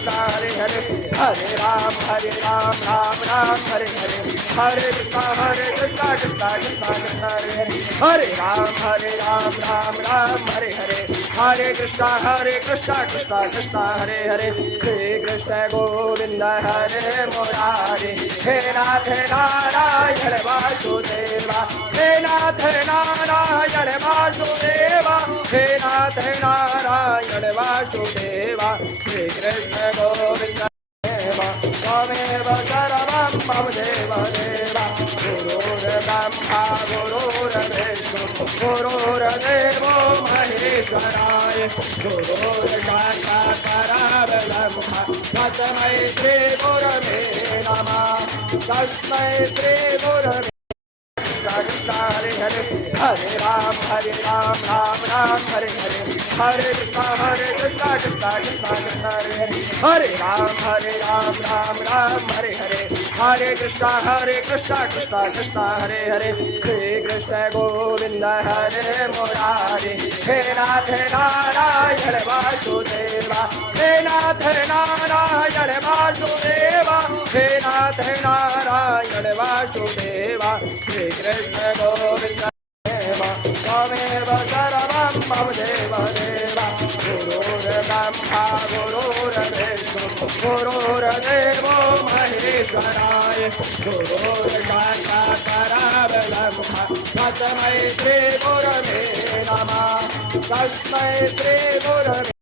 Krishna Hare Hare Hare Ram Ram Ram Hare Hare Hare Krishna Krishna Krishna Krishna Hare Hare Hare Ram Ram Ram Hare Hare Hare Krishna Krishna Krishna Hare Hare Shri Krishna Govinda Hare Murari He Nath Narayana Vasudeva He Nath Narayana Vasudeva He Nath Narayana Vasudeva Shri Krishna Govinda Tvameva Sarvam Bhavadeva Deva Gururbrahma Gururvishnu Gurudevo Maheshwaraya Gurursakshat Parabrahma Tasmai Shri Gurave Namah Tasmai Shri Gurave Krishna Hare Hare Hare Ram Ram Hare Hare Hare Krishna Krishna Krishna Hare Hare Hare Ram Ram Hare Hare Hare Krishna Krishna Hare Hare Shri Krishna Govinda Hare Murari He Nath Narayana Vasudeva He Nath Narayana Vasudeva He Nath Narayana Vasudeva Shri Krishna Govinda Tvameva Sarvam Bhavadeva Deva Gururbrahma Gururvishnu Gurudevo Maheshwaraya Gurursakshat Parabrahma Tasmai Shri Gurave Namah Tasmai Shri Gurave